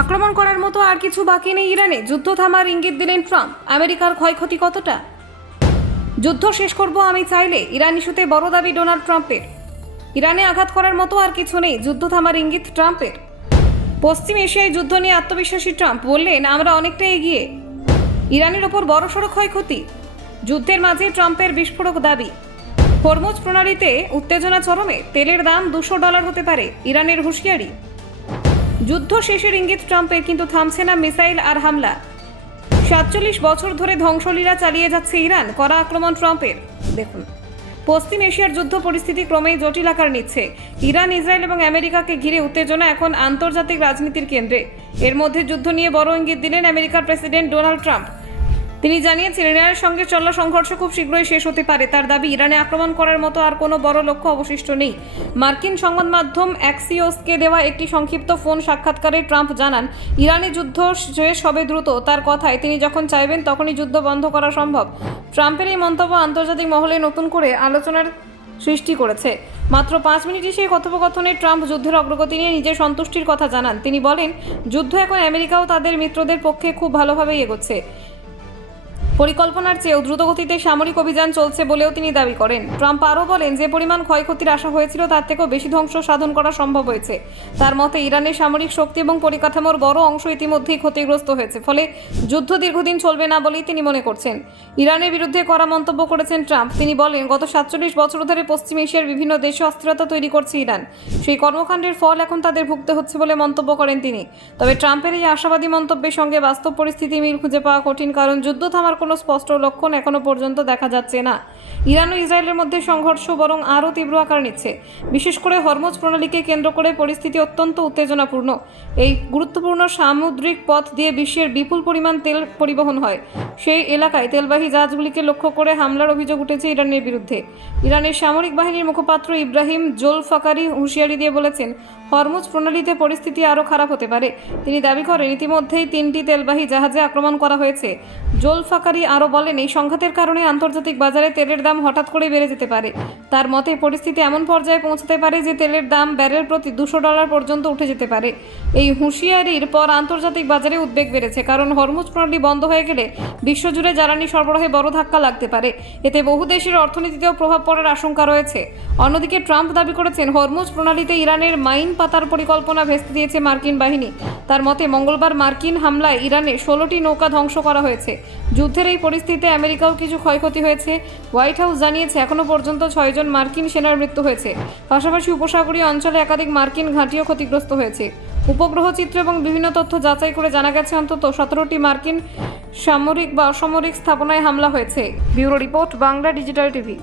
আক্রমণ করার মতো আর কিছু বাকি নেই ইরানে। যুদ্ধ থামার ইঙ্গিত দিলেন ট্রাম্প। আমেরিকার ক্ষয়ক্ষতি কতটা? যুদ্ধ শেষ করব আমি চাইলে, ইরান ইস্যুতে বড় দাবি ডোনাল্ড ট্রাম্পের। ইরানে আঘাত করার মতো আর কিছু নেই, যুদ্ধ থামার ইঙ্গিত ট্রাম্পের। পশ্চিম এশিয়ায় যুদ্ধ নিয়ে আত্মবিশ্বাসী ট্রাম্প বললেন, আমরা অনেকটা এগিয়ে। ইরানের ওপর বড়সড় ক্ষয়ক্ষতি। যুদ্ধের মাঝে ট্রাম্পের বিস্ফোরক দাবি। হরমুজ প্রণালীতে উত্তেজনা চরমে, তেলের দাম $200 হতে পারে, ইরানের হুঁশিয়ারি। যুদ্ধ শেষের ইঙ্গিত ট্রাম্পের, কিন্তু থামছে না মিসাইল আর হামলা। 47 বছর ধরে ধ্বংসলীলা চালিয়ে যাচ্ছে ইরান, কড়া আক্রমণ ট্রাম্পের। দেখুন, পশ্চিম এশিয়ার যুদ্ধ পরিস্থিতি ক্রমেই জটিল আকার নিচ্ছে। ইরান, ইসরায়েল এবং আমেরিকাকে ঘিরে উত্তেজনা এখন আন্তর্জাতিক রাজনীতির কেন্দ্রে। এর মধ্যে যুদ্ধ নিয়ে বড় ইঙ্গিত দিলেন আমেরিকার প্রেসিডেন্ট ডোনাল্ড ট্রাম্প। তিনি জানিয়েছেন, ইরানের সঙ্গে চলা সংঘর্ষ খুব শীঘ্রই শেষ হতে পারে। তার দাবি, ইরানে আক্রমণ করার মতো আর কোনো বড় লক্ষ্য অবশিষ্ট নেই। মার্কিন সংবাদ মাধ্যম অ্যাক্সিওসকে দেওয়া একটি সংক্ষিপ্ত ফোন সাক্ষাৎকারে ট্রাম্প জানান, ইরানে যুদ্ধ শেষ হবে দ্রুত। তার কথায়, তিনি যখন চাইবেন তখনই যুদ্ধ বন্ধ করা সম্ভব। ট্রাম্পের এই মন্তব্য আন্তর্জাতিক মহলে নতুন করে আলোচনার সৃষ্টি করেছে। মাত্র 5 মিনিটে সেই কথোপকথনে ট্রাম্প যুদ্ধের অগ্রগতি নিয়ে নিজের সন্তুষ্টির কথা জানান। তিনি বলেন, যুদ্ধ এখন আমেরিকাও তাদের মিত্রদের পক্ষে খুব ভালোভাবেই এগোচ্ছে। পরিকল্পনার চেয়েও দ্রুতগতিতে সামরিক অভিযান চলছে বলেও তিনি দাবি করেন। ট্রাম্প আরও বলেন, যে পরিমাণ ক্ষয়ক্ষতির আশা হয়েছিল তার থেকেও বেশি ধ্বংস সাধন করা সম্ভব হয়েছে। তার মতে, ইরানের সামরিক শক্তি এবং পরিকাঠামোর বড় অংশ ইতিমধ্যেই ক্ষতিগ্রস্ত হয়েছে, ফলে যুদ্ধ দীর্ঘদিন চলবে না বলেই তিনি মনে করছেন। ইরানের বিরুদ্ধে কড়া মন্তব্য করেছেন ট্রাম্প। তিনি বলেন, গত 47 বছর ধরে পশ্চিম এশিয়ার বিভিন্ন দেশে অস্থিরতা তৈরি করছে ইরান। সেই কর্মকাণ্ডের ফল এখন তাদের ভুগতে হচ্ছে বলে মন্তব্য করেন তিনি। তবে ট্রাম্পের এই আশাবাদী মন্তব্যের সঙ্গে বাস্তব পরিস্থিতি মিল খুঁজে পাওয়া কঠিন, কারণ যুদ্ধ থামার কোনো স্পষ্ট লক্ষণ এখনো পর্যন্ত দেখা যাচ্ছে না। ইরান ও ইসরায়েলের মধ্যে সংঘর্ষ বরং আরও তীব্র আকার নিচ্ছে। বিশেষ করে হরমুজ প্রণালীকে কেন্দ্র করে পরিস্থিতি অত্যন্ত উত্তেজনাপূর্ণ। এই গুরুত্বপূর্ণ সামুদ্রিক পথ দিয়ে বিশ্বের বিপুল পরিমাণ তেল পরিবহন হয়। সেই এলাকায় তেলবাহী জাহাজগুলিকে লক্ষ্য করে হামলার অভিযোগ উঠেছে ইরানের বিরুদ্ধে। ইরানের সামরিক বাহিনীর মুখপাত্র ইব্রাহিম জোলফাকারি হুঁশিয়ারি দিয়ে বলেছেন, হরমুজ প্রণালীতে পরিস্থিতি আরও খারাপ হতে পারে। তিনি দাবি করেন, ইতিমধ্যেই 3টি তেলবাহী জাহাজে আক্রমণ করা হয়েছে। জোলফাকারি আরও বলেন, এই সংঘাতের কারণে আন্তর্জাতিক বাজারে তেলের দাম হঠাৎ করে বেড়ে যেতে পারে। তার মতে, পরিস্থিতি এমন পর্যায়ে পৌঁছতে পারে যে তেলের দাম ব্যারেল প্রতি $200 পর্যন্ত উঠে যেতে পারে। এই হুঁশিয়ারির পর আন্তর্জাতিক বাজারে উদ্বেগ বেড়েছে, কারণ হরমুজ প্রণালী বন্ধ হয়ে গেলে বিশ্বজুড়ে জ্বালানি সরবরাহে বড় ধাক্কা লাগতে পারে। এতে বহু দেশের অর্থনীতিতেও প্রভাব পড়ার আশঙ্কা রয়েছে। অন্যদিকে ট্রাম্প দাবি করেছেন, হরমুজ প্রণালীতে ইরানের মাইন পাতার পরিকল্পনা ভেস্তে দিয়েছে মার্কিন বাহিনী। তার মতে, মঙ্গলবার মার্কিন হামলায় ইরানে 16টি নৌকা ধ্বংস করা হয়েছে। যুদ্ধের এই পরিস্থিতিতে আমেরিকাও কিছু ক্ষয়ক্ষতি হয়েছে। হোয়াইট হাউস জানিয়েছে, এখনও পর্যন্ত 6 জন মার্কিন সেনার মৃত্যু হয়েছে। পাশাপাশি উপসাগরীয় অঞ্চলে একাধিক মার্কিন ঘাঁটিও ক্ষতিগ্রস্ত হয়েছে। উপগ্রহ চিত্র এবং বিভিন্ন তথ্য যাচাই করে জানা গেছে, অন্তত 17টি মার্কিন সামরিক বা অসামরিক স্থাপনায় হামলা হয়েছে। Bureau report, Bangla digital TV.